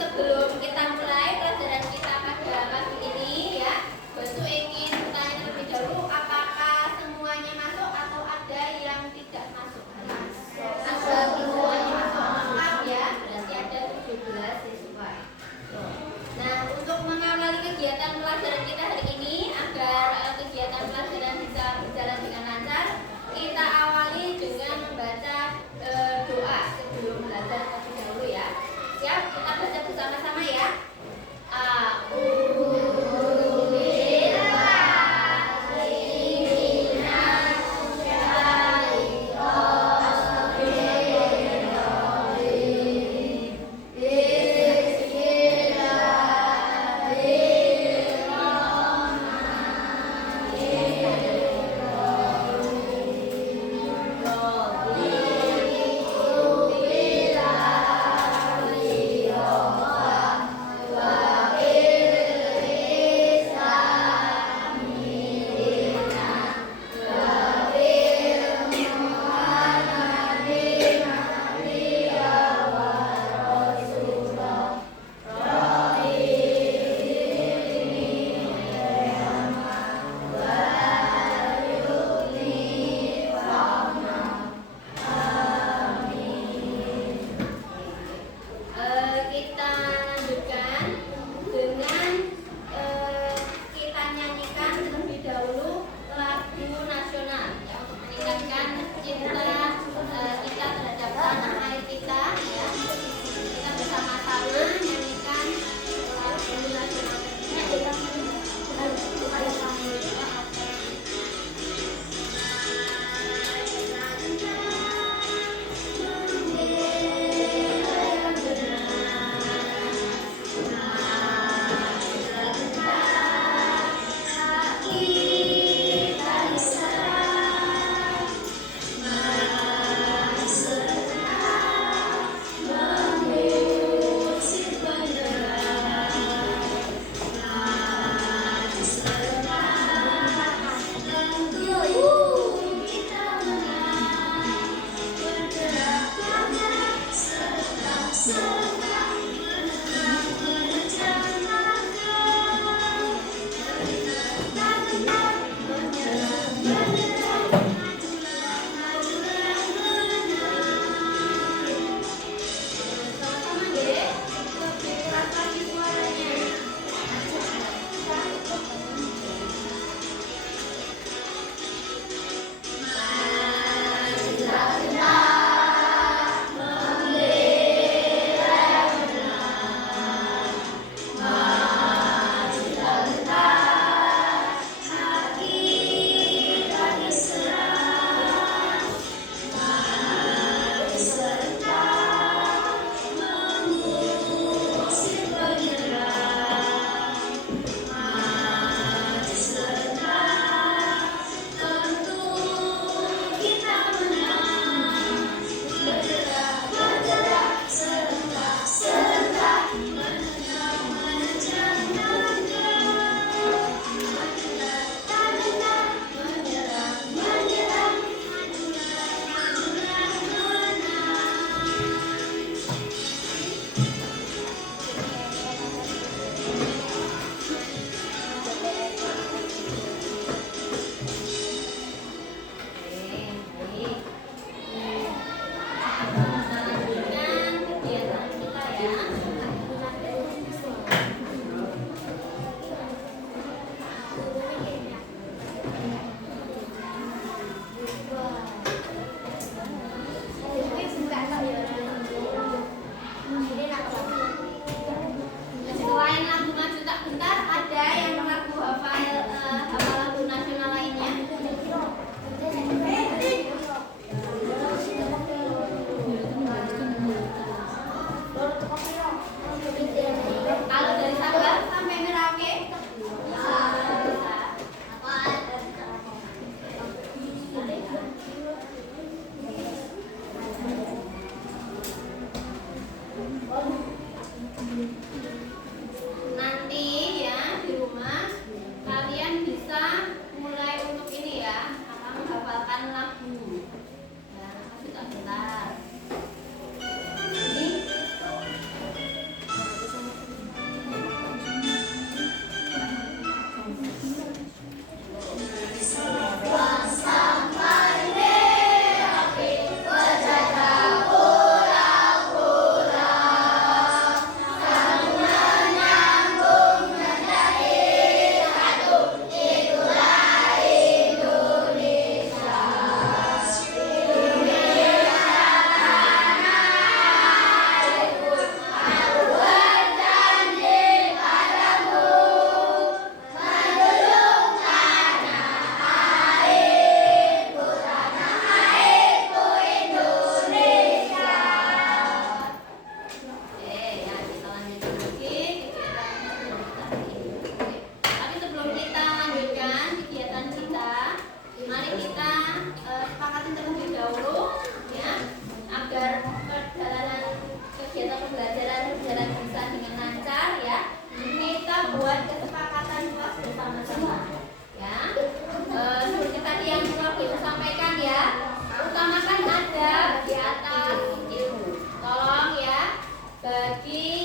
sebelum kita mulai pelajaran kita pada pagi ini ya, Bosu ingin bertanya terlebih dahulu, apakah semuanya masuk atau ada yang tidak masuk? Ada semuanya masuk, lengkap ya, berarti ada 17 siswa. Nah, untuk mengawali kegiatan pelajaran kita hari ini, agar kegiatan pelajaran bisa berjalan dengan lancar, kita awali dengan membaca doa sebelum belajar terlebih dahulu ya. Siap? Kita baca bersama-sama ya.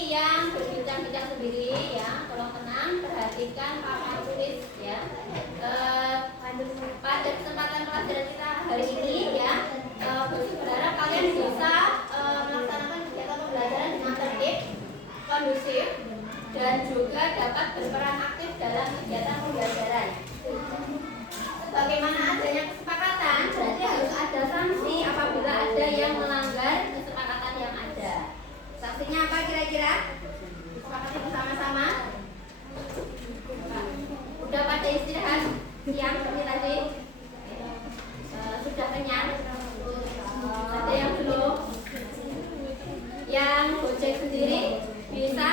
yang berbincang-bincang sendiri ya, tolong tenang, perhatikan papan tulis ya. Pada kesempatan pelajaran kita hari ini ya, berharap kalian bisa melaksanakan kegiatan pembelajaran dengan tertib, kondusif, dan juga dapat berperan aktif dalam kegiatan pembelajaran. Bagaimana adanya kesepakatan, berarti harus ada sanksi apabila ada yang melanggar kesepakatan yang ada. Sanksinya apa kira-kira? Sepakati bersama-sama. Udah pada istirahat siang seperti tadi? Sudah kenyang? Ada yang belum? Yang gojek sendiri bisa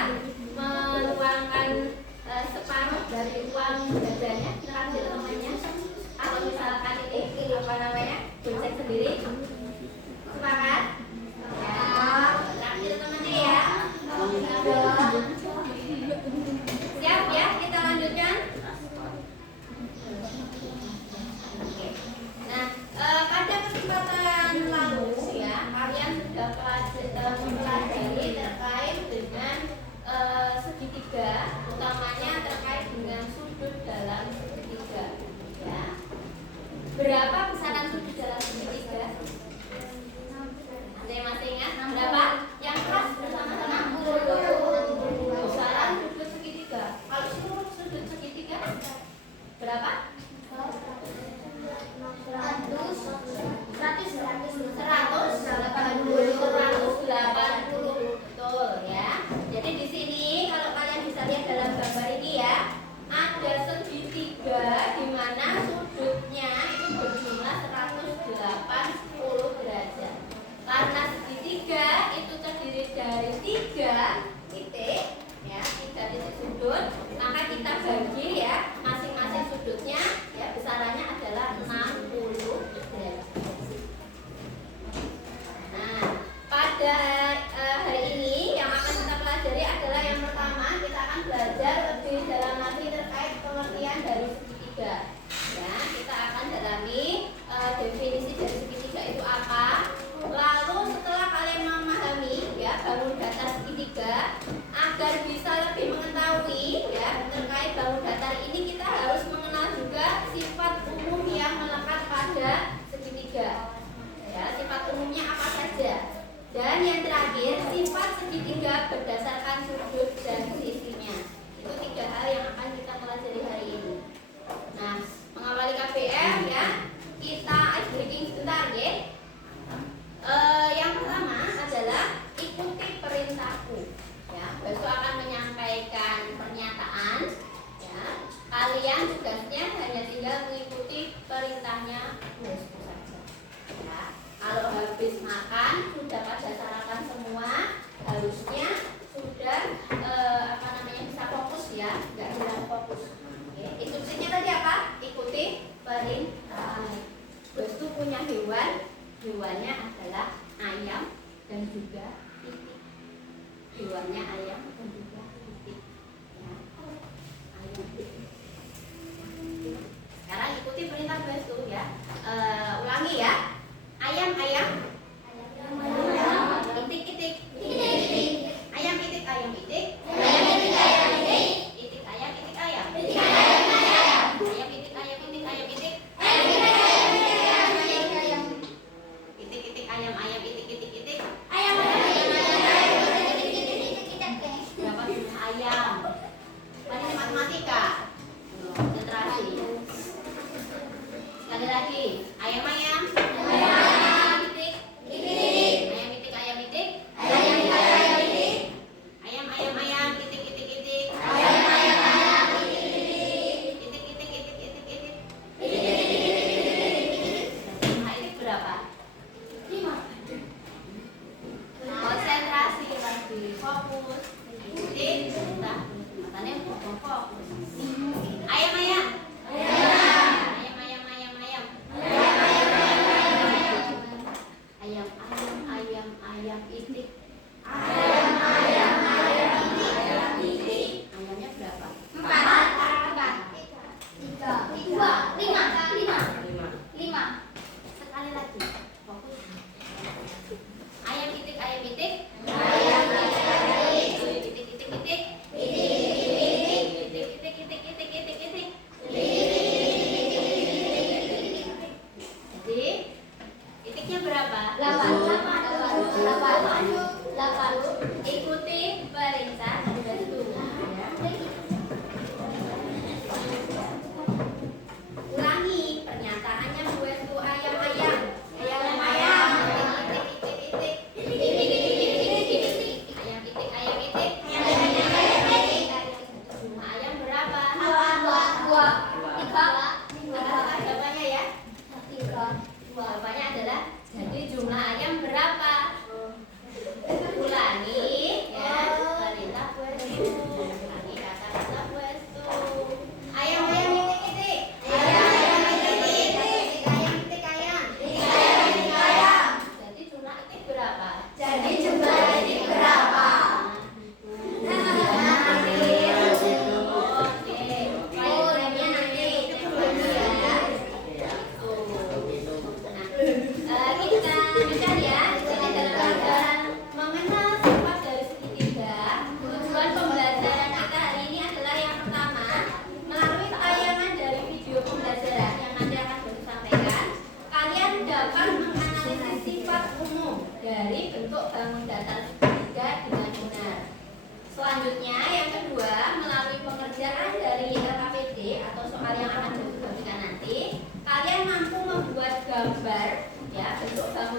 menuangkan separuh dari uang jajannya nanti namanya. Kalau misalkan ini apa namanya gojek sendiri, sepakat? Ya, terakhir temannya ya. Siap ya, kita lanjutkan. Oke. Nah, pada kesempatan lalu ya, kalian sudah mempelajari terkait dengan segitiga, utamanya terkait dengan sudut dalam segitiga. Ya. Berapa besaran sudut dalam segitiga? Ada yang masih ingat? Berapa? Yang kelas bersama-sama 60 besaran sudut segitiga. Kalau seluruh sudut segitiga berapa? 180 betul ya. Jadi di sini kalau kalian bisa lihat dalam gambar ini ya, ada segitiga di mana sudutnya itu berjumlah 180 derajat. Karena segitiga itu terdiri dari 3 titik ya, 3 titik sudut, maka kita bagi ya, masing-masing sudutnya ya besarannya adalah 60 derajat. Nah, pada hari ini yang akan kita pelajari adalah yang pertama, kita akan belajar lebih dalam lagi terkait pengertian dari segitiga. Ya, kita akan dalami definisi dari segitiga itu apa. Lalu setelah kalian memahami ya bangun datar segitiga, agar bisa lebih mengetahui ya terkait bangun datar ini, kita harus mengenal juga sifat umum yang melekat pada segitiga. Ya, sifat umumnya apa saja. Dan yang terakhir, sifat segitiga berdasarkan sudut dan sisinya. Itu 3 hal yang akan kita pelajari hari ini. Nah, mengawali KBM ya, kita ice breaking sebentar ya. Yang pertama adalah ikuti perintahku. Ya, besok akan menyampaikan pernyataan. Ya, kalian tugasnya hanya tinggal mengikuti perintahnya bosku saja. Ya, kalau habis makan sudah pada sarapan semua, harusnya sudah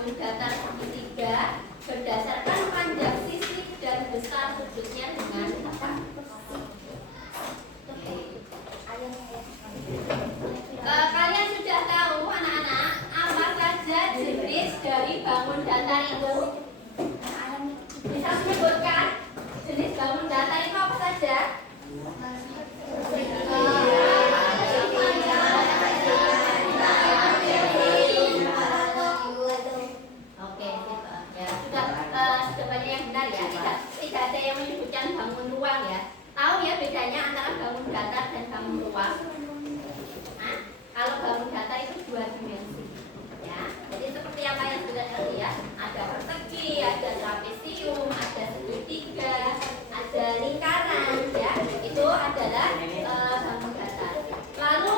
bangun datar segitiga berdasarkan panjang sisi dan besar sudutnya dengan apa? Kalian sudah tahu anak-anak apa saja jenis dari bangun datar itu? Bisa menyebutkan jenis bangun datar itu apa saja? Tidak ada yang menyebutkan bangun ruang ya. Tahu ya bedanya antara bangun datar dan bangun ruang? Nah, kalau bangun datar itu 2 dimensi ya. Jadi seperti apa yang sudah terlihat, ada persegi, ada trapesium, ada segitiga, ada lingkaran ya. Itu adalah bangun datar. Lalu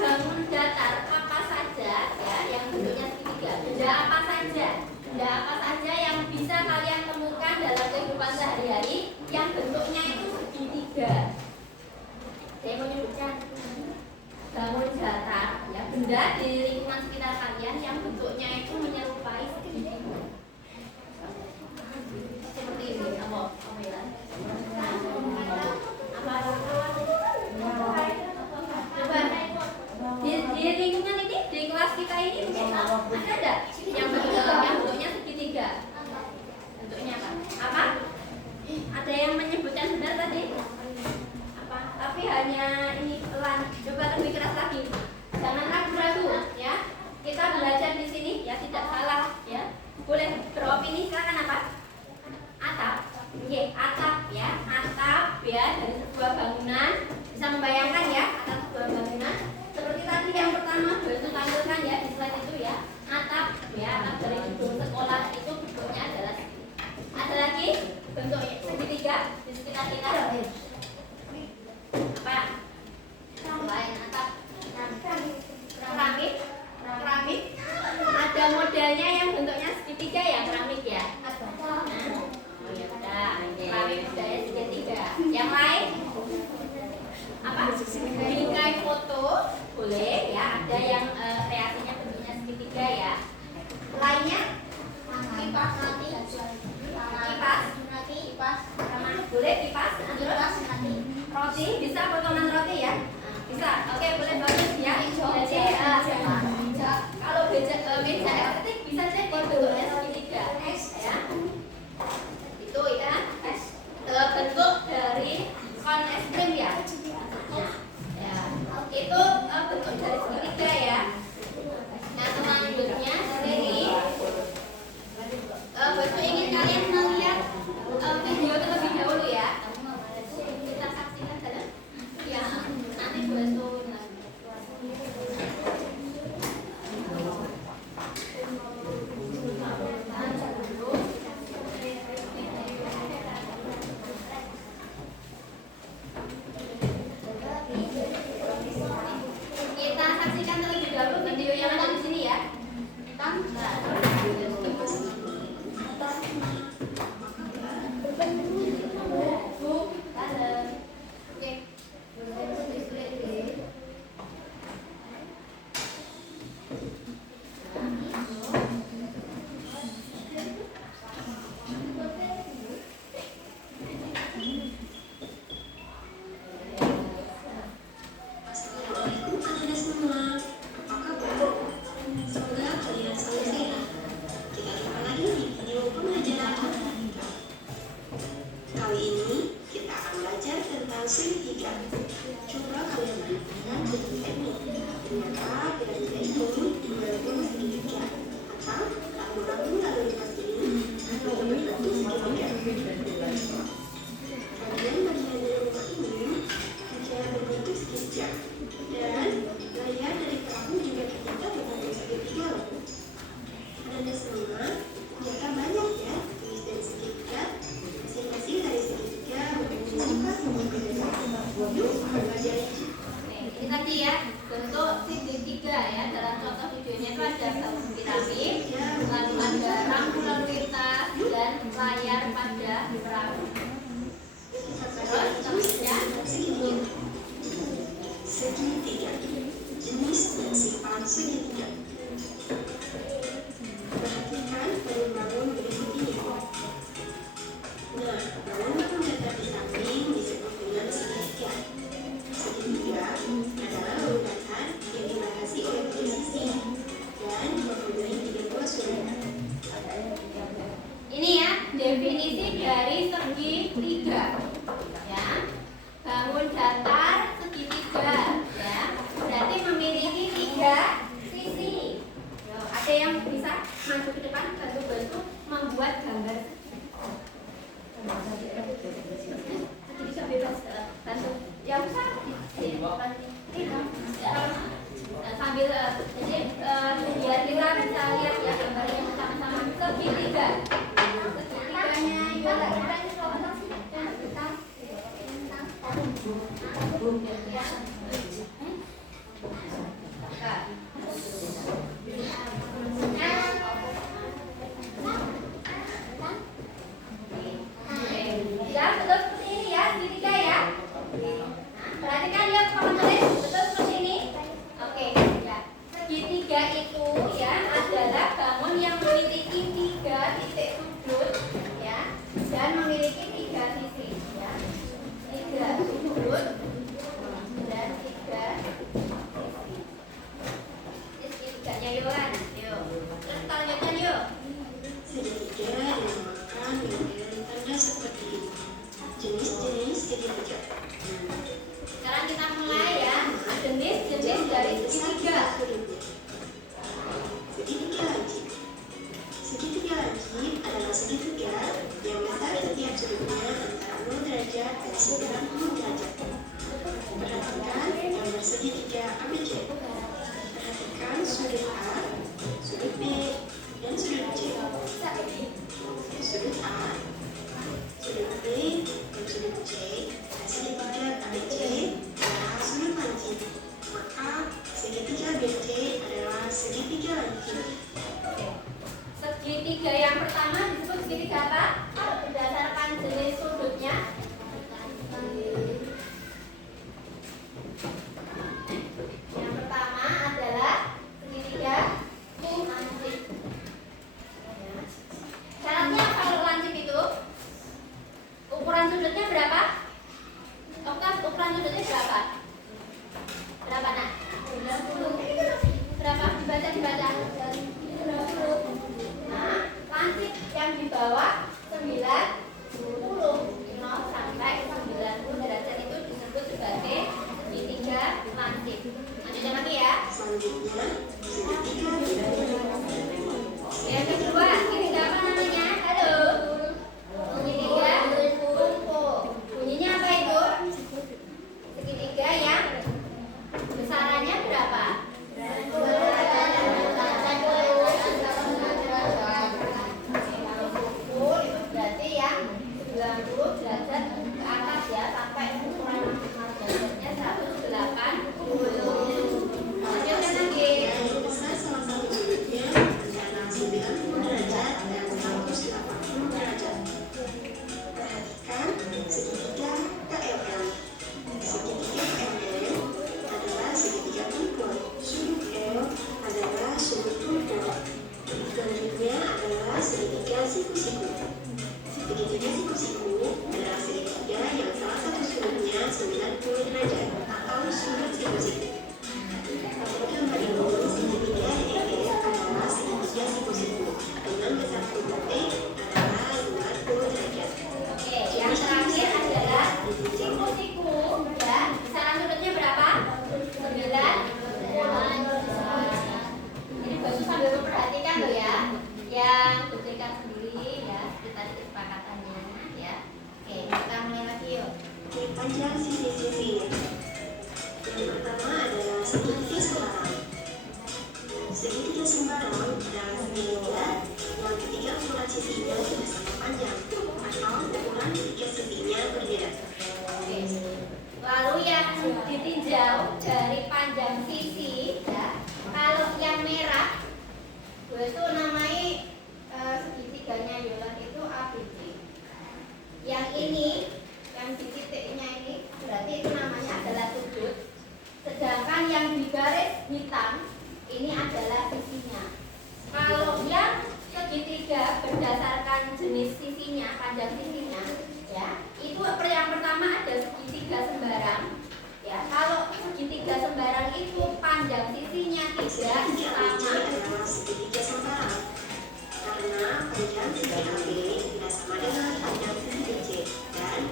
bangun datar apa saja ya yang bentuknya segitiga? Benda apa saja? Benda apa saja yang bisa kalian temukan dalam kehidupan sehari-hari yang bentuknya itu segitiga? Saya mau menyebutkan bangun datar ya, benda di lingkungan sekitar kalian yang bentuknya itu menyerupai segitiga. Seperti ini, apa? Coba di lingkungan ini, di kelas kita ini ada yang bentuknya segitiga? Bentuknya apa? Ada yang menyebutkan benar tadi? Apa? Tapi hanya ini pelan. Coba lebih keras lagi. Jangan ragu-ragu ya. Kita belajar di sini ya, tidak salah ya. Boleh beropini, silakan. Apa? Atap. Oke, atap ya. Atap ya dari sebuah bangunan. Bisa membayangkan ya atap sebuah bangunan. Seperti tadi yang pertama Bayu tampilkan ya di slide itu ya. Atap ya, atap dari gedung sekolah itu bentuknya adalah ada lagi bentuknya segitiga di sekitar kita. Apa? Selain atap, keramik. Keramik. Ada modelnya yang bentuknya segitiga ya, keramik ya. Oh ya udah, keramik modelnya segitiga. Yang lain? Apa? Bingkai foto boleh ya, ada yang kreasinya bentuknya segitiga ya. Lainnya? Kipas nanti. Kipas boleh kipas. Roti bisa, potongan roti ya. Bisa. Oke, boleh bagus ya. Jadi kalau meja estetik bisa jadi bentuknya segitiga ya. Itu ya. Bentuk dari kon es krim ya. Ya. Itu bentuk dari segitiga ya. Nah, selanjutnya dari Bapak ingin kalian melihat video terlebih dahulu ya. Kita saksikan dalam ya, nanti Bapak kita saksikan terlebih dahulu video yang ada di sini ya. segitiga. Ya. Bangun datar segitiga, ya. Berarti memiliki 3 sisi. Yo, ada yang bisa maju ke depan bantu-bantu membuat gambar. Segitiga bebas, bantu. Ya usah. Sambil jadi biar kita bisa lihat ya gambarnya sama-sama. Segitiga. Segitiganya Yola. Ya, betul seperti ini ya, segitiga ya. Perhatikan lihat teman-teman, betul seperti ini. Oke, ya. Segitiga itu ya adalah bangun yang memiliki 3 titik sudut ya dan memiliki 3 sisi ya. 3 sudut dan 3 sisi. Ini segitiganya Yohan. Yuk. Terus kita lanjutkan yuk. Segitiga dinamakan dengan tanda seperti ini. Jenis-jenis segitiga. Sekarang kita mulai ya. Jenis-jenis dari segitiga. Segitiga lancip. Segitiga lancip adalah segitiga yang letak setiap sudutnya antara 0 derajat dan 90 derajat. Perhatikan gambar segitiga ABC. Perhatikan sudut A, sudut B, dan sudut C. Sudut A, sudut B, dan sudut C segitiga ABC adalah sudut lancip. Maka segitiga BC adalah segitiga lancip. Segitiga yang pertama disebut segitiga apa? Berdasarkan jenis sudutnya. Yang pertama adalah segitiga lancip. Syaratnya kalau lancip itu ukuran sudutnya berapa? Oktav, ukuran sudutnya berapa? Berapa nak? 90. Berapa? Dibaca. 90. Nah, lancip yang di bawah 90 sampai 90 derajat itu disebut sebagai segitiga lancip. Lanjutkan lagi ya. Selanjutnya, segitiga buntu. Yang kedua, segitiga apa namanya? Halo. Segitiga buntu. Bunyinya apa itu? Segitiga yang besarannya berapa? Itu berarti yang 90 derajat ke atas ya, sampai ukuran maksimal derajatnya 180. Lanjutkan lagi. Yang besar salah satu sudutnya antara 90 derajat dan 180 derajat. Perhatikan segitiga KLM. Segitiga KLM adalah segitiga tunggal. Sudut L adalah sudut tunggal. Selanjutnya adalah segitiga siku-siku. Segitiga siku-siku adalah segitiga yang salah satu sudutnya 90 derajat atau sudut siku-siku. Pada gambar ini, segitiga EE adalah segitiga siku-siku dengan besar sudut T adalah 50 derajat. Oke, yang terakhir adalah siku-siku ya. Besaran sudutnya berapa? 9. Ini bagus sambil memperhatikan loh ya. Yang diberikan sendiri ya, kita kesepakatannya ya. Oke, kita mulai lagi yuk. Panjang sisi-sisinya. Yang pertama adalah segitiga sembarang. Segitiga sembarang adalah segitiga yang ketiga ukuran sisinya tidak sama panjang atau ukuran ketiga sisinya berbeda. Oke. Lalu yang ditinjau dari panjang sisi ya. Kalau yang merah itu namanya segitiganya Yola itu ABC. Yang ini yang di titiknya ini berarti itu namanya adalah sudut. Sedangkan yang di garis hitam ini adalah sisinya. Kalau yang segitiga berdasarkan jenis sisinya, panjang sisinya, ya itu yang pertama ada segitiga sembarang. Ya, kalau segitiga sembarang itu panjang sisinya tidak Segitiga ABC sama. adalah segitiga sembarang karena panjang sisi AB tidak sama dengan panjang sisi BC dan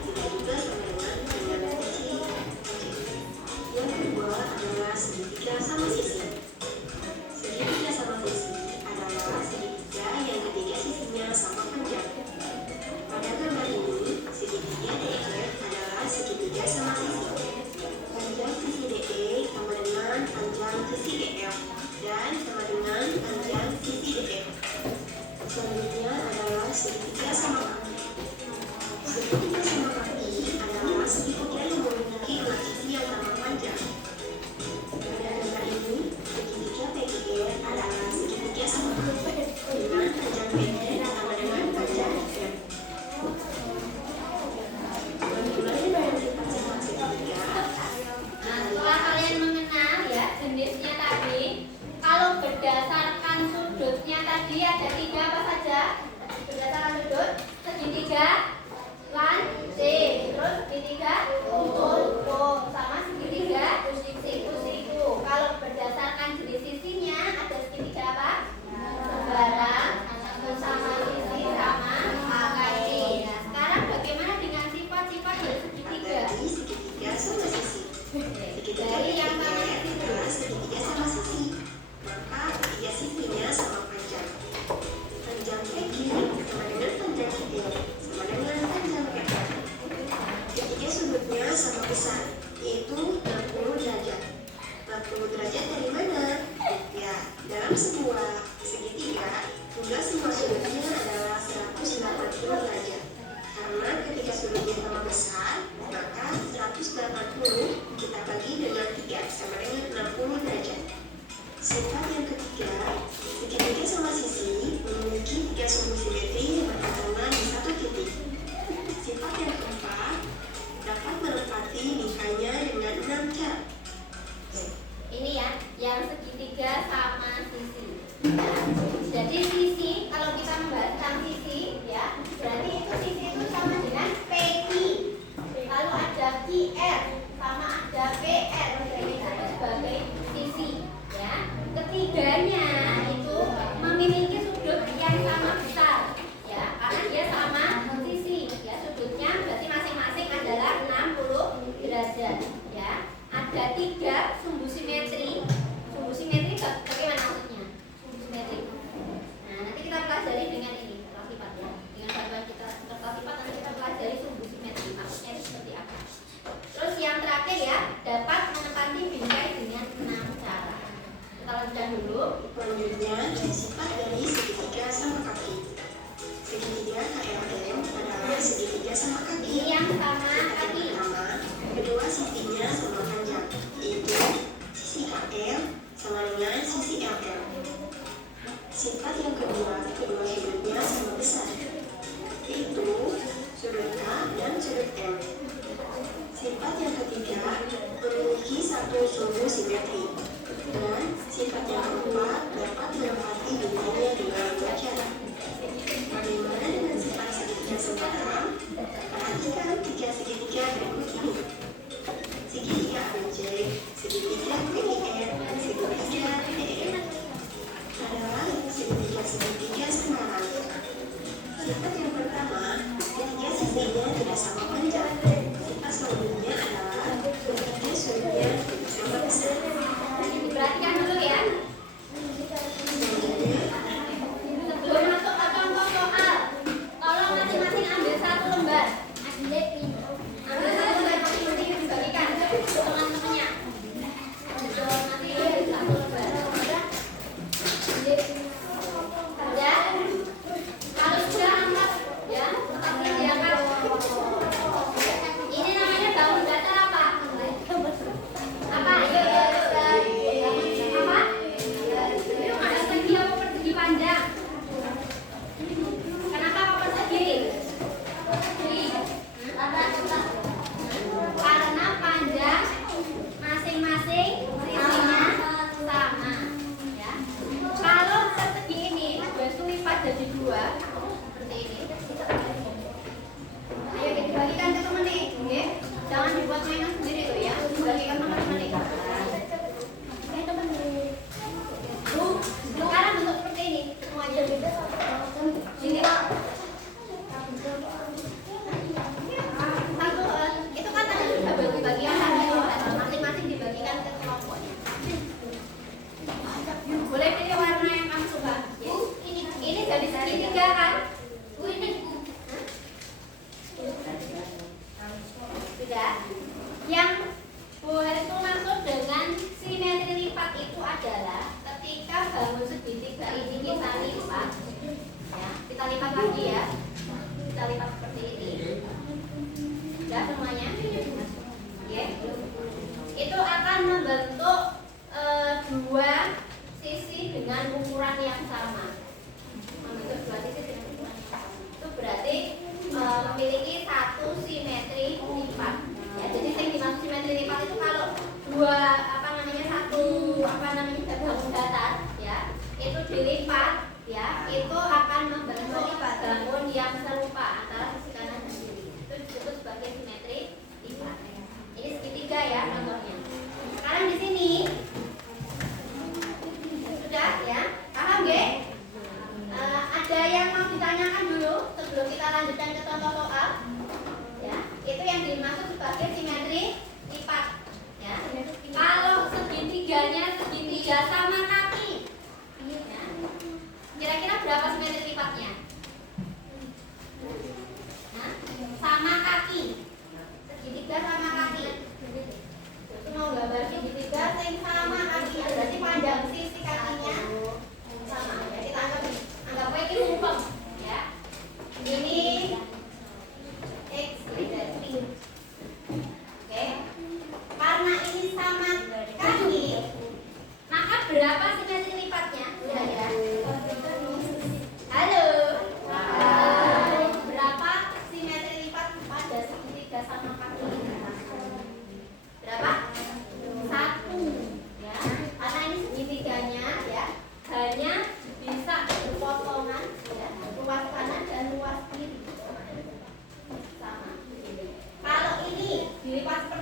sama besar, yaitu 60 derajat. 60 derajat dari mana? Ya, dalam sebuah segitiga, jumlah semua sudutnya adalah 180 derajat. Karena ketika sudutnya sama besar, maka 180 kita bagi dengan 3 sama dengan 60 derajat. Sifat yang ketiga, segitiga sama sisi memiliki 3 sumbu simetri yang berpasangan di satu titik. Sifat yang keempat, dapat menempati lingkanya dengan 6 cara. Ini ya, yang segitiga sama sisi. Ya. Jadi sisi, kalau kita membahas tentang sisi, ya, berarti itu sisi itu sama dengan PQ. Lalu ada QR, sama ada PR, itu sebagai sisi. Ya, ketiganya itu memiliki sudut yang sama besar. Ya, karena dia sama sisi. Ya, sudutnya berarti masing-masing adalah 60 derajat. Ya, ada 3 sumbu simetri. Sumbu simetri bagaimana maksudnya? Sumbu simetri. Nah, nanti kita pelajari dengan ini kertas lipat ya. Dengan bantuan kita kertas lipat nanti kita pelajari sumbu simetri. Maksudnya itu seperti apa? Terus yang terakhir ya, dapat menempati bingkai dengan 6 cara. Kita lanjutkan dulu. Selanjutnya, sifat dari segitiga sama kaki. Segitiga KLM adalah segitiga sama kaki. Ini yang sama kaki. Pertama, kedua sisinya sama panjang, yaitu sisi KL sama dengan sisi LL. Sifat yang kedua sudutnya sama besar, yaitu sudut K dan sudut L. Sifat yang ketiga memiliki satu sumbu simetri. Dan sifat yang keempat dapat menempati bingkainya dengan 2 cara. Bagaimana dengan sifat segitiga sempurna? Perhatikan 3 segitiga berikut ini. Segitiga ABC, segitiga PIR, dan segitiga PDR adalah segitiga sembarang. Sifat yang pertama, ketiga sisinya tidak sama panjang. Sifat selanjutnya adalah ketiga sudutnya tidak sama besar. Diperhatikan dulu ya. Sebelum masuk ke contoh soal, tolong masing-masing ambil 1 lembar. Ambil 1 lembar masing-masing dibagikan ke teman-temannya. Nanti ambil 1 lembar. Ya. Kalau sudah angkat, ya, tapi diangkat. Ini namanya bangun datar apa? Apa? Apa? Itu ada segi apa persegi panjang? Kenapa kok persegi? Karena panjang masing-masing sisinya sama. Ya. Kalau persegi ini itu lipat jadi 2 seperti ini. Ayo kita bagikan ke teman nih, oke? Jangan dibuat mainan sendiri tuh ya. Bagikan teman-teman nih. Sekarang bentuk seperti ini semuanya. Sini Pak. Satu, itu kan tadi sudah bagi-bagian masing-masing dibagikan ke kelompoknya. Boleh pilih warna yang kamu suka. Ini jadi segitiga kan? Ini. Sudah. Yang boleh itu maksud dengan simetri lipat itu adalah ketika bangun segitiga ini kita lipat, ya, kita lipat lagi ya, kita lipat seperti ini. Sudah semuanya, ya. Itu akan membentuk 2 sisi dengan ukuran yang sama. Membentuk 2 sisi dengan ukuran yang sama. Itu berarti memiliki 1 simetri lipat. Ya, jadi yang dimaksud simetri lipat itu kalau 2 bangun datar, ya, itu dilipat, ya, itu akan membentuk bangun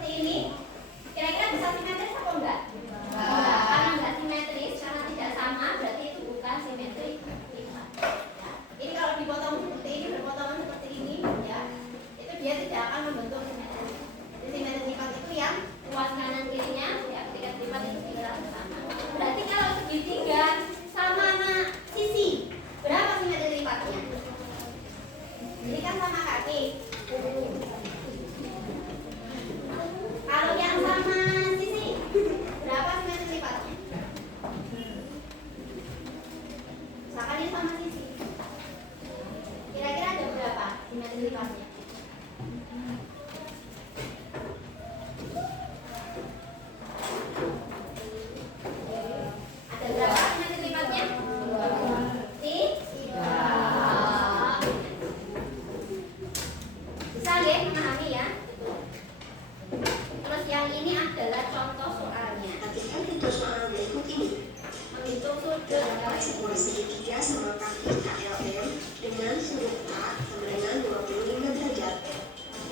seperti ini, kira-kira bisa simetris atau enggak? Karena enggak simetris, karena tidak sama, berarti itu bukan simetri lipat. Ya. Ini kalau dipotong seperti ini, berpotongan seperti ini, ya, itu dia tidak akan membentuk simetri. Jadi simetri lipat itu yang luas kanan kirinya, ya, ketika lipat itu kira sama. Berarti kalau segitiga sama sisi, berapa simetri lipatnya? Ini kan sama kaki. Kalau yang sama sisi, berapa simetri lipatnya? Misalkan ini sama sisi, kira-kira ada berapa simetri lipatnya? Ada berapa simetri lipatnya? Bisa ya memahami ya? Terus yang ini adalah contoh soalnya. Perhatikan itu soal berikut ini. Menghitung sudut Dapat sebuah segitiga sama kaki KLM dengan sudut A sama dengan 25 derajat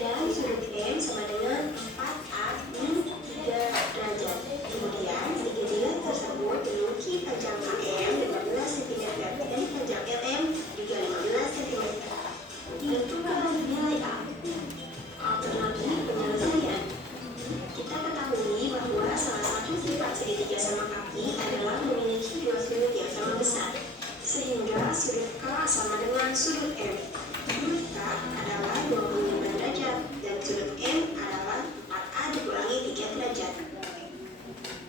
dan sudut M sama dengan 4A min 3 derajat. Kemudian segitiga tersebut memiliki panjang KM 15 cm dan panjang LM juga 15 cm. Tentukan nilai A. Alternatif penyelesaian. Kita ketahui bahwa salah satu sifat segitiga sama kaki adalah memiliki dua sudut yang sama besar, sehingga sudut K sama dengan sudut M. Sudut K adalah 25 derajat dan sudut M adalah 4A dikurangi 3 derajat.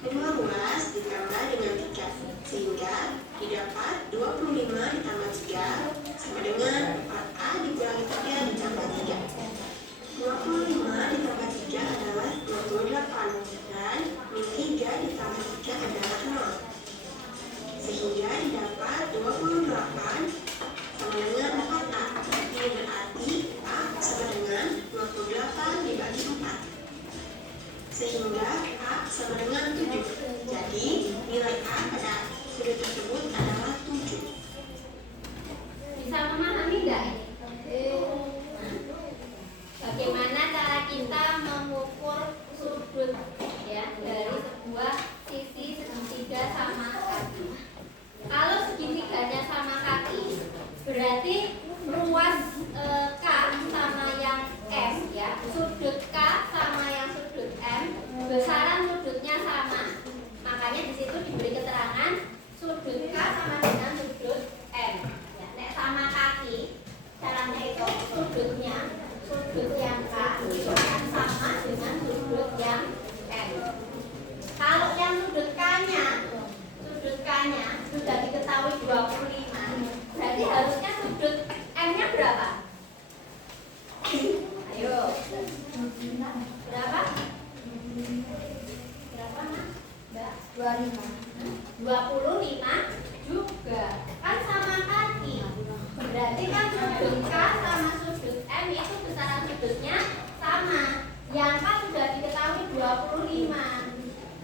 Kedua ruas ditambah dengan 3, sehingga didapat 25 ditambah 3 sama dengan 4A dikurangi 3 ditambah 3. 25 ditambah 3 adalah 28 dan min 3 ditambah 3 adalah 0, sehingga didapat 28 sama dengan 4A. Ini berarti A sama dengan 28 dibagi 4, sehingga A sama dengan 7. Jadi nilai A pada sudut tersebut adalah 7. bisa memahami enggak ini? Bagaimana cara kita mengukur sudut ya dari sebuah sisi segitiga sama kaki? Kalau segitiganya sama kaki, berarti ruas K sama yang M ya, sudut K sama yang sudut M, besaran sudutnya sama. Makanya di situ diberi keterangan sudut K sama dengan sudut M. Ya, nek sama kaki, caranya itu sudut yang K itu akan sama dengan sudut yang M. Kalau yang sudut K-nya sudah diketahui 25, berarti harusnya sudut M-nya berapa? Ayo. Berapa? Berapa, Mas? Mbak? 25 juga. Kan sama kaki. Berarti kan sudut K sama sudut M itu besaran sudutnya sama. Yang K sudah diketahui 25.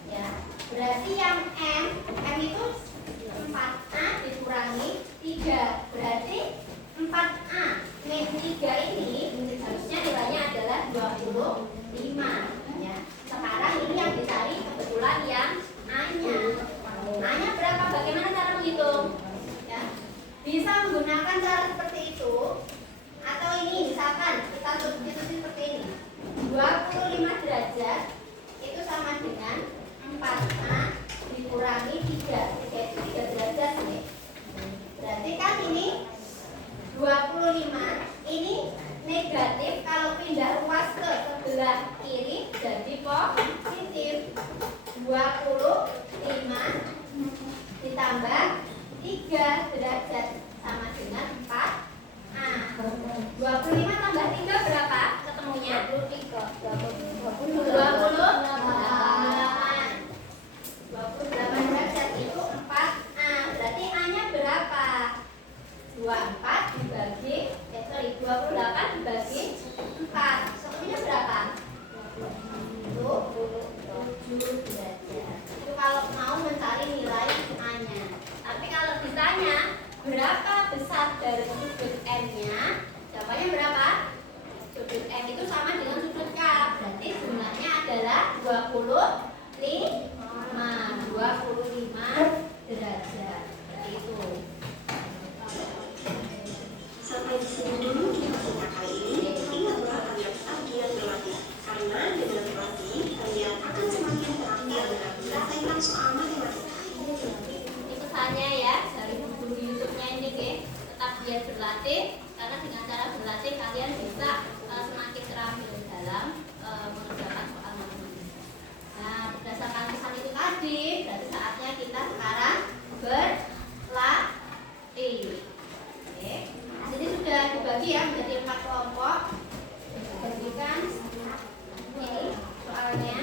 Ya. Berarti yang M itu 4A dikurangi 3. Berarti 4A min 3 ini harusnya nilainya adalah 25. Ya. Sekarang ini yang dicari kebetulan yang A-nya. A-nya berapa? Bagaimana cara menghitung? Ya. Bisa menggunakan cara seperti itu, atau ini misalkan kita substitusi seperti ini. 25 derajat itu sama dengan 4A dikurangi 3. 3 itu 3 derajat nih. Berarti kan ini 25 ini negatif, kalau pindah ruas ke sebelah kiri jadi positif. 25 ditambah 3 derajat sama dengan 4A. 25 tambah 3 berapa ketemunya? 28 derajat itu 4A. Berarti A-nya berapa? 28 dibagi 4. Ketemunya berapa? 7 derajat. Itu kalau mau mencari nilai A-nya. Tapi kalau ditanya berapa besar dari sudut M-nya, jawabannya berapa? Sudut M itu sama dengan sudut K, berarti 25 derajat. Seperti itu. Sampai di sini dulu kita kali ini. Ingatlah kalian tagihan berlatih, karena dengan berlatih kalian akan semakin terampil dalam menyelesaikan soal matematika. Ini pesannya ya dari guru YouTube-nya ini, oke. Tetap giat berlatih, karena dengan cara berlatih kalian bisa semakin terampil dalam mengerjakan soal matematika. Nah, berdasarkan pesan itu tadi, berarti saatnya kita sekarang berlatih. Oke. Nah, jadi sudah dibagi ya menjadi 4 kelompok. Bagikan ini soalnya.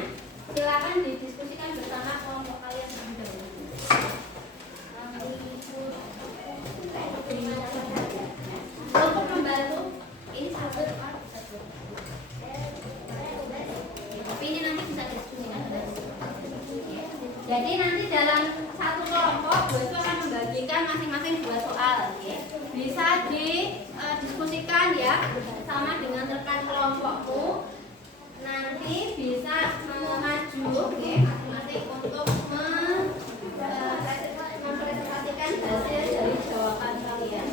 Silakan didiskusikan bersama kelompok kalian terlebih dahulu. Kelompok membantu ini satu. Tapi ini nanti bisa didiskusikan. Jadi nanti dalam satu kelompok Bu Esu akan membagikan masing-masing 2 soal, ya. Bisa didiskusikan ya sama dengan rekan kelompokmu. Nanti bisa maju ya masing-masing untuk mempresentasikan hasil dari jawaban kalian.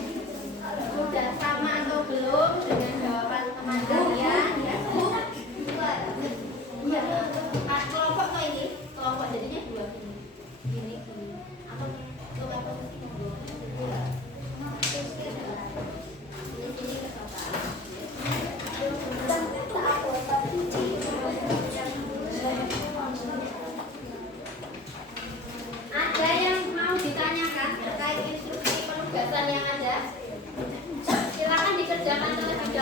Sudah sama atau belum dengan jawaban teman kalian ya? Kelompok kok ini? Kelompok jadinya 2 gini. Gini. Apa kelompok ini? Ini kesopanan. Ada yang mau ditanyakan terkait instruksi penugasan yang ada? Silakan dikerjakan terlebih dahulu.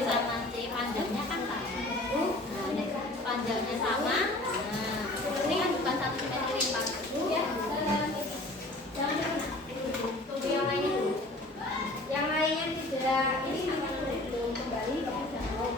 sama C panjangnya kan sama. Nah, ini panjangnya sama. Nah, ini kan bukan 1 cm lipat. Ya, jangan tunggu yang lainnya dulu. Yang lainnya tidak ini belum kembali kamu jangan.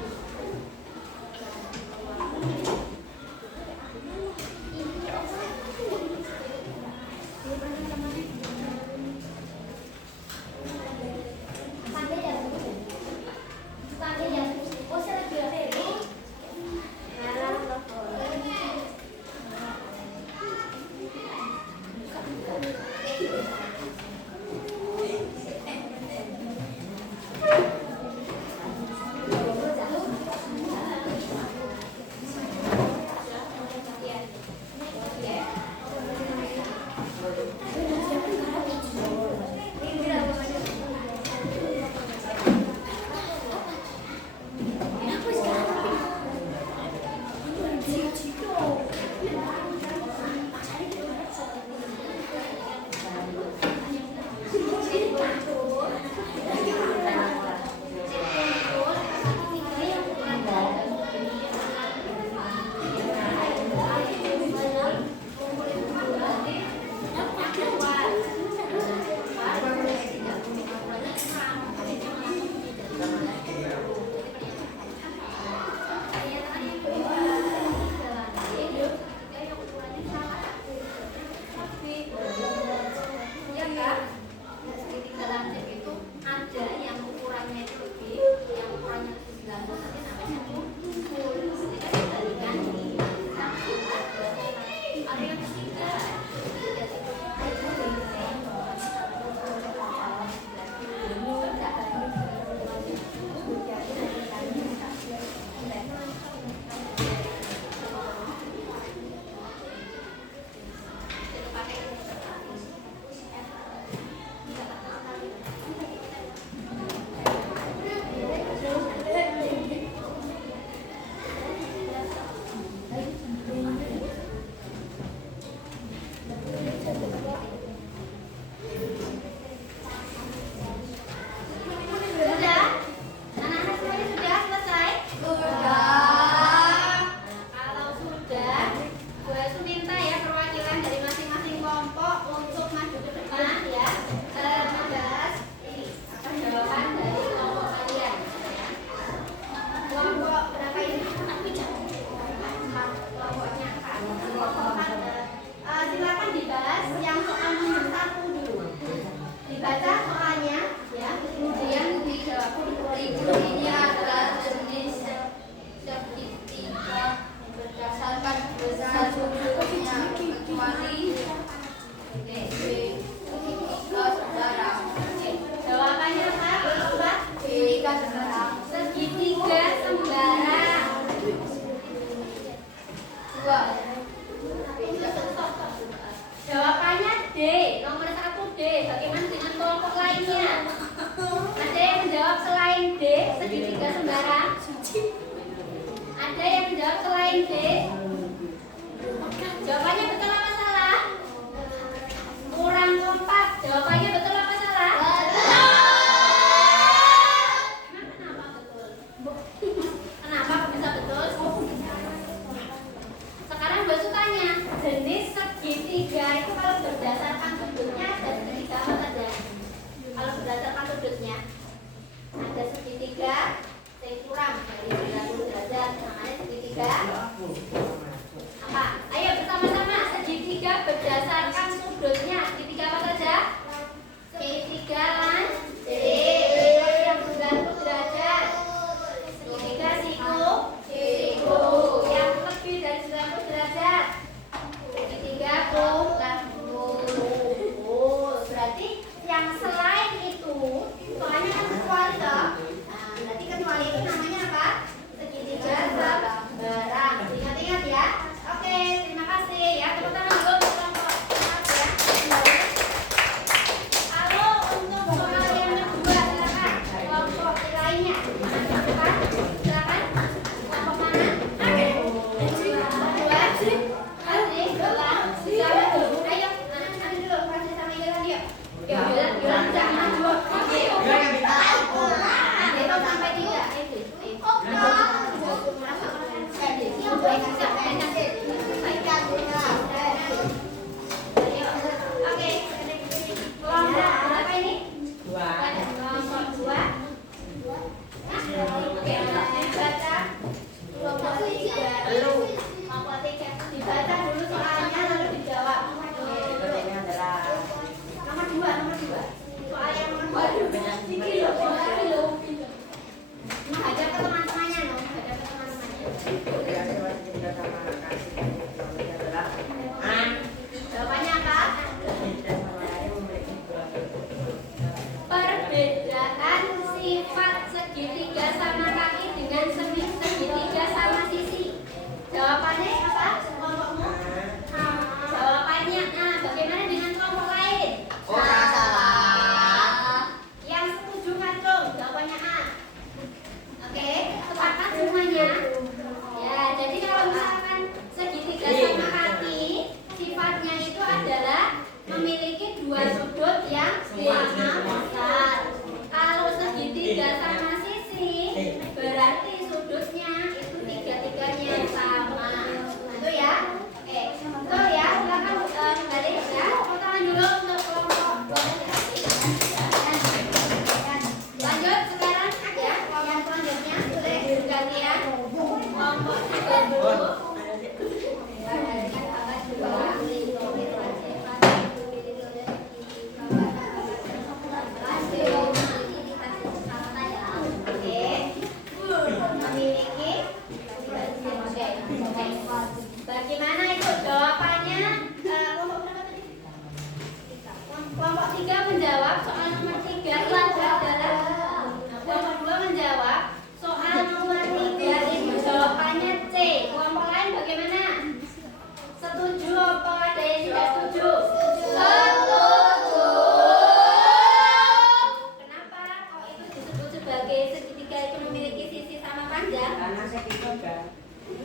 sebagai segitiga itu memiliki sisi sama panjang? Karena segitiga.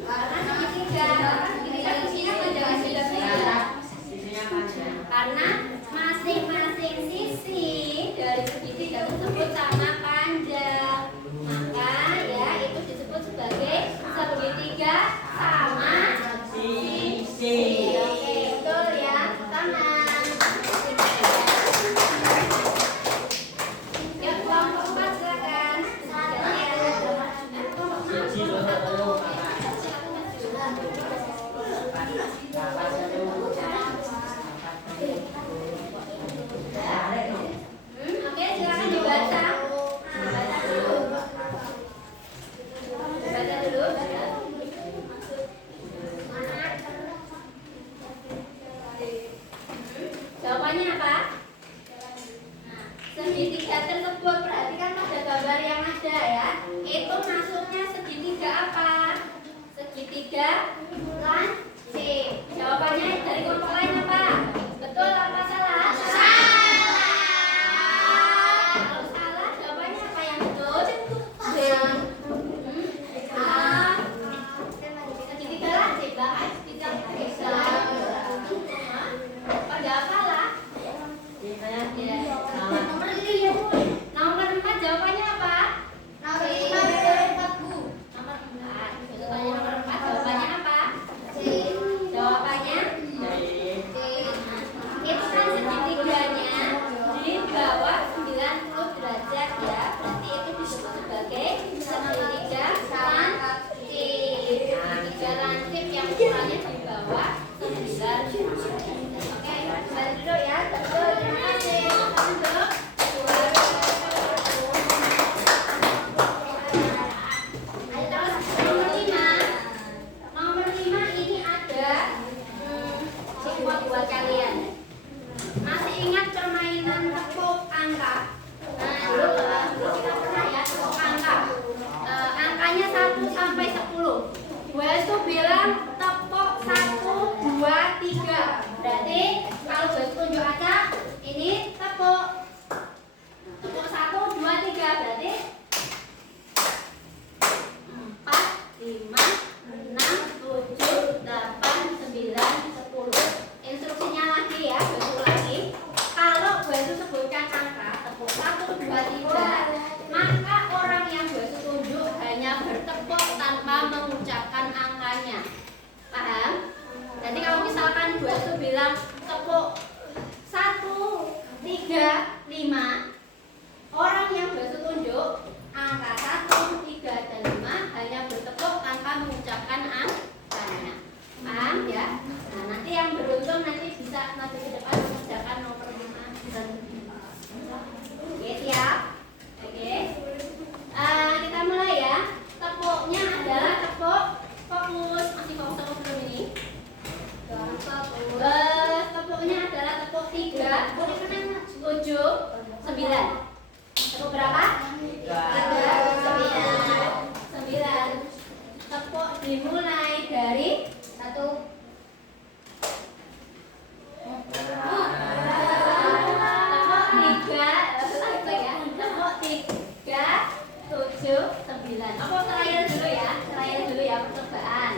Karena segitiga sisinya panjang. Karena masing-masing sisi dari segitiga tersebut sama panjang. Maka ya itu disebut sebagai segitiga sama sisi. Oke, betul ya. Tangan. Ya, kelompok 4 silakan. Oke, silakan dibaca. Baca dulu. Baca dulu. Jawabannya apa? Nah, segitiga tersebut perhatikan pada gambar yang ada ya. Itu masuknya segitiga apa? Segitiga lancip. Jawabannya dari kelompok lain apa? Betul apa salah? Kalau salah jawabannya apa yang betul? Segitiga lancip lah. Pada apalah? Nomor 4 jawabannya apa? Nomor 4, Bu. Nomor 4. Contohnya nomor 4 jawabannya apa? Jawabannya itu kan segitiganya di bawah 90 derajat ya. Berarti itu disebut sebagai segitiga lancip. Segitiga lancip yang ukurannya di bawah 90 derajat. Oke, kembali dulu ya. Betul, terima kasih. Untuk nomor 5 ini ada buat kalian. Masih ingat permainan tepuk angka? Nah, dulu kita pernah ya tepuk angka. Angkanya 1 sampai 10. Gue itu bilang tepuk 1, 2, 3. Berarti kalau gue tunjuk aja, ini tepuk 1, 2, 3. Berarti 4, 5, 6, 7, 8, 9, 10. Instruksinya lagi ya, gue lagi. Kalau gue itu sebutkan angka tepuk 1, 2, 3, maka orang yang gue tunjuk hanya bertepuk tanpa mengucapkan angkanya. Paham? Jadi kalau misalkan gue itu bilang tepuk 1, 3, 5, orang yang gue tunjuk angka 1, 3, dan 5 hanya bertepuk tanpa mengucapkan angkanya. Paham ya? Nah, nanti yang beruntung nanti bisa maju ke depan mengerjakan nomor 5 dan 5. Oke, siap? Oke. Kita mulai ya. Tepuknya adalah tepuk fokus. Masih fokus belum ini? Tepuknya adalah tepuk 3, 7, 9. Tepuk berapa? 9. Tepuk dimulai dari 1. Tepuk 3, 7, 9. Apa trial dulu ya? Trial dulu ya, percobaan.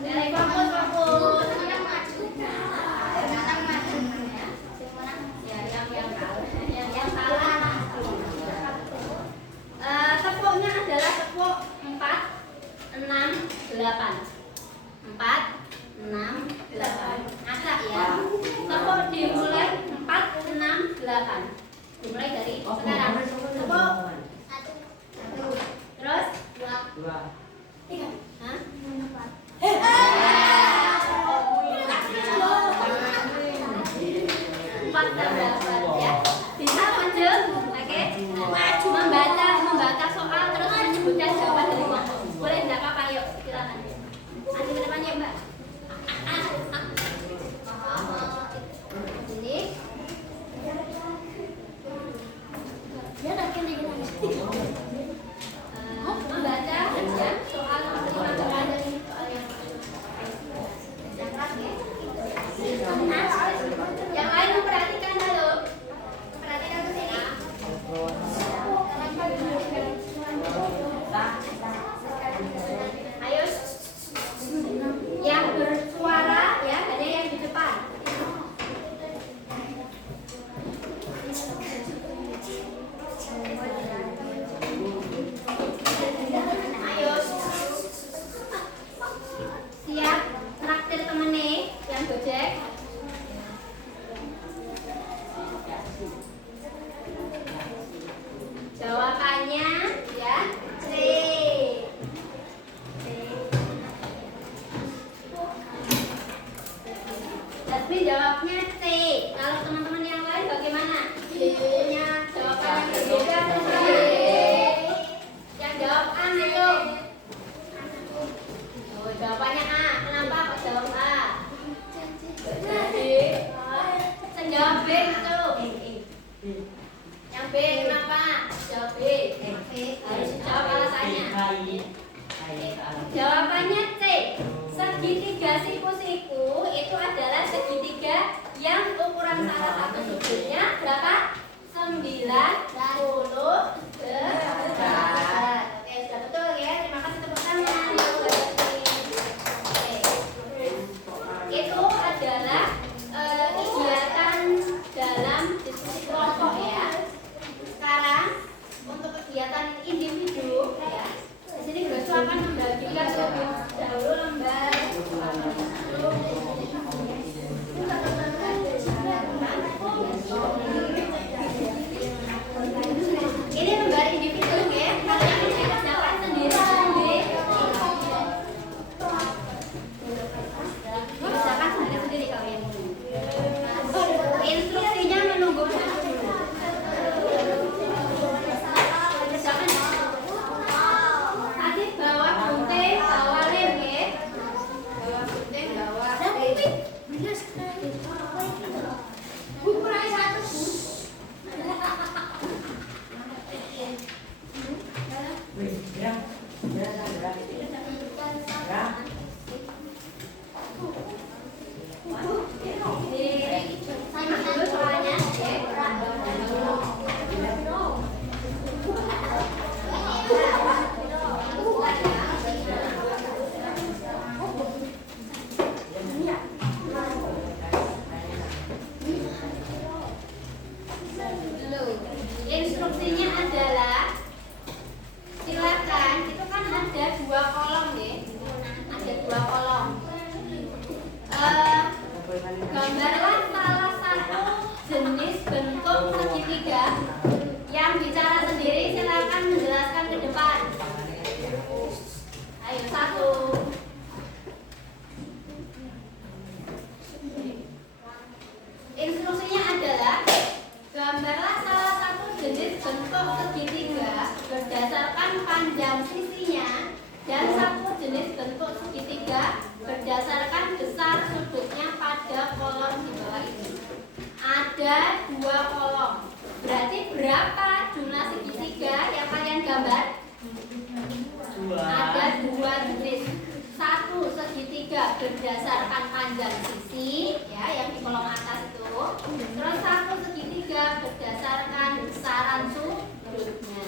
Nilai fokus. Yang salah. Tepuknya adalah tepuk 4, 6, 8. 4, 6, 8. Agak ya. Tepuk dimulai 4, 6, 8. Dimulai dari sekarang. Tepuk 1. Terus 2, 3. Hah? 4 dan 8 ya. Bisa lanjut? Oke. Membaca soal terus menyebutkan jawaban dari kelompok. Boleh enggak apa-apa, yuk silakan. Nanti ke depan ya, Mbak. Ini. Membaca ya. Jawabannya C. Segitiga siku-siku itu adalah segitiga yang ukuran salah satu sudutnya berapa? 90 derajat. Oke, sudah betul ya. Terima kasih tepuk tangan. Oke. Itu adalah kegiatan dalam diskusi kelompok ya. Sekarang untuk kegiatan individu ya. Di sini Gosu akan membagikan terlebih dahulu lembar ini lembar individu ya. Kalian bisa kerjakan sendiri-sendiri. Kerjakan sendiri-sendiri kalian. Instruksinya menunggu tadi bawa gunting, bawa lem ya. Bawa gunting, bawa lem. Ukuran satu. Instruksinya adalah silakan, itu kan ada 2 kolom ya, ada 2 kolom. Gambarlah salah satu jenis bentuk segitiga. Yang bicara sendiri silakan menjelaskan ke depan. Ayo, 1. Instruksinya adalah gambarlah salah satu jenis bentuk segitiga berdasarkan panjang sisinya dan satu jenis bentuk segitiga berdasarkan besar sudutnya pada kolom di bawah ini. Ada 2 kolom. Berarti berapa jumlah segitiga yang kalian gambar? Ada 2 jenis. Satu segitiga berdasarkan panjang sisi ya, yang di kolom atas itu. Terus satu segitiga berdasarkan besaran sudutnya.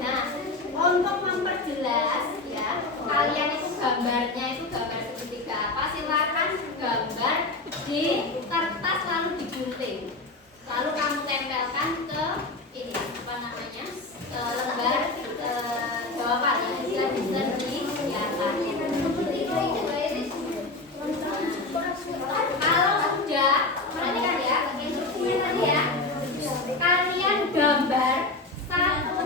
Nah, untuk memperjelas ya, kalian itu gambarnya itu gambar segitiga apa? Silakan gambar di kertas lalu digunting. Lalu kamu tempelkan ke ini apa namanya? Lembar jawaban yang bisa dilihat. Kalau sudah, perhatikan ya, instruksinya tadi ya. Kalian gambar satu,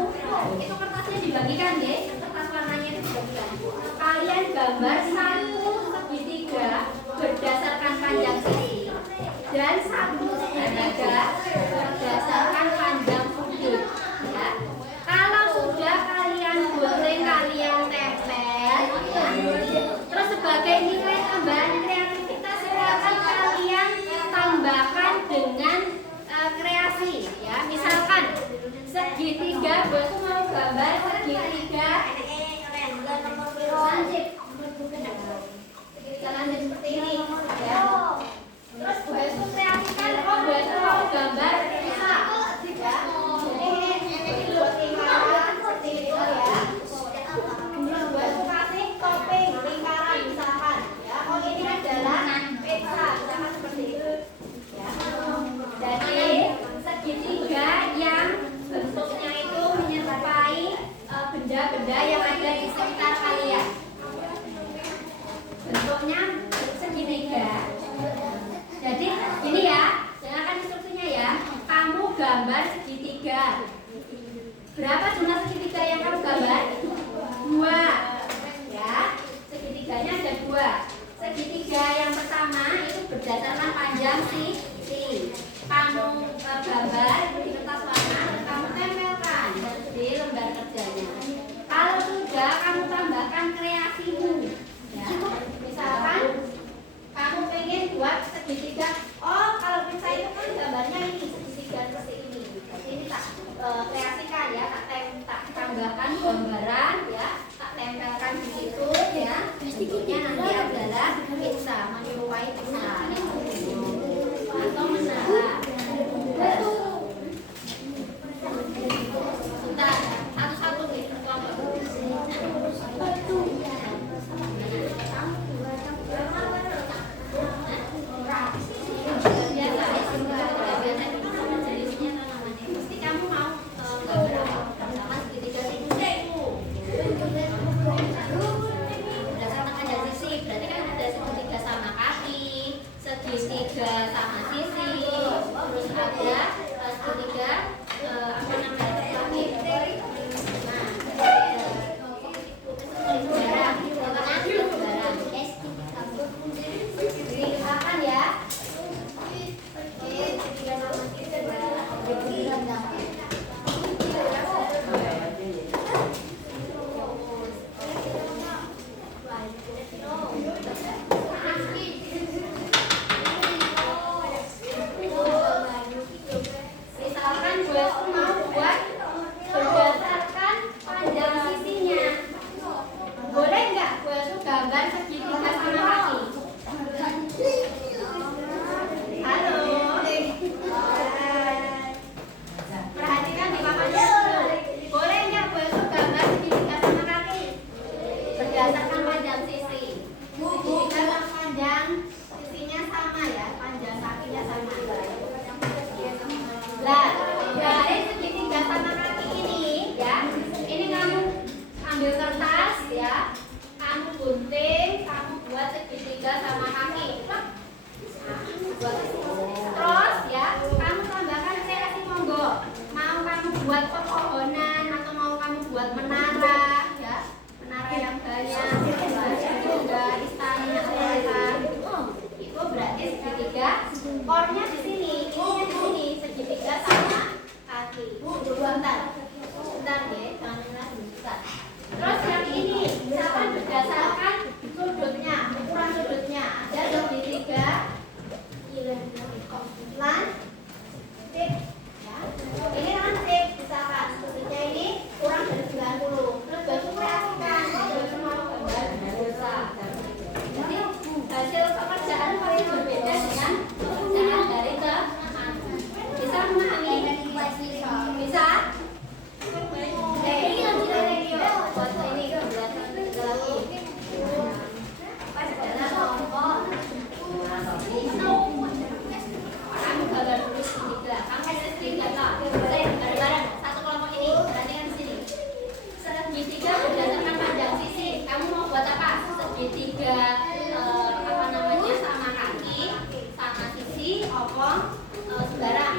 itu kertasnya dibagikan ya, kertas warnanya itu dibagikan. Kalian gambar satu segitiga berdasarkan panjang sisi dan satu segitiga berdasarkan panjang sudut. Ya. Kalau sudah kalian gunting, kalian tempel, ya. Terus sebagai nilai tambahan kreativitas silakan kalian tambahkan dengan kreasi ya. Misalkan segitiga, Bosu mau gambar segitiga lancip. Segitiga lancip seperti ini ya. Terus Bosu kreasikan, Bosu mau gambar bisa ya. Jadi lingkaran seperti itu ya. Terus Bosu kasih topping lingkaran misalkan ya. Oh, ini adalah pizza misalkan seperti itu ya. Jadi segitiga yang bentuknya itu menyerupai benda-benda yang ada di sekitar kalian. Bentuknya segitiga. Jadi ini ya, dengarkan instruksinya ya. Kamu gambar segitiga. Berapa jumlah segitiga yang kamu gambar? 2 ya. Segitiganya ada 2. Segitiga yang pertama itu berdasarkan panjang sisi. Kamu gambar di kertas warna dan kamu tempelkan di lembar kerjanya. Kalau sudah, kamu tambahkan kreasimu ya. Misalkan kamu pengen buat segitiga. Oh, kalau bisa itu kan gambarnya ini segitiga seperti ini. Ini tak kreasikan ya, tak tambahkan gambaran ya, tak berikutnya nanti adalah pizza, menyerupai pizza atau menara. Bentar, satu-satu nih kelompok. Pasti kamu mau gambar apa? Sama segitiga siku. Berdasarkan ada sisi, berarti kan ada segitiga sama kaki, segitiga sama sisi, terus ada segitiga apa namanya lagi? Nah, barang, barang. Dilupakan ya. Misalkan gue mau buat berdasarkan panjang sisinya, boleh nggak gue tuh gambar segitiga sama kaki? Halo, perhatikan di papannya dulu. Boleh nggak gue tuh gambar segitiga sama kaki berdasarkan panjang sisi? Segitiga sama panjang sisinya sama ya, panjang kakinya sama. Lah, dari segitiga sama kaki ini ya, ini kamu ambil kertas ya, kamu gunting, kamu buat segitiga sama kaki. Terus ya, kamu tambahkan, saya kasih monggo. Mau kamu buat pepohonan atau mau kamu buat menara ya, menara yang banyak, juga istana apa? Itu berarti segitiga. Core-nya di sini, ininya di sini, segitiga sama kaki. Bentar, bentar ya, jangan mengenal bentar. Terus yang ini, misalkan berdasarkan sudutnya, ukuran sudutnya, ada segitiga lansip ya. Ini lansip, misalkan sudutnya ini kurang dari 90. Terus baru kreasikan, baru mau gambar dosa. Jadi hasil pekerjaan paling berbeda dengan pekerjaan dari teman. Bisa memahami? Bisa? Ini buat ini gambaran lagi. Adalah kelompok. Kamu gambar dulu segitiga. Kamu kasih segitiga tak? Bareng-bareng satu kelompok ini. Perhatikan di sini. Segitiga berdasarkan panjang sisi. Kamu mau buat apa? Segitiga apa namanya sama kaki, sama sisi, opong, sembarang.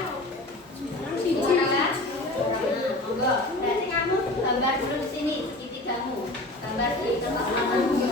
Sembarang. Nah, monggo. Berarti kamu gambar dulu di sini segitigamu. Gambar di kertas kamu.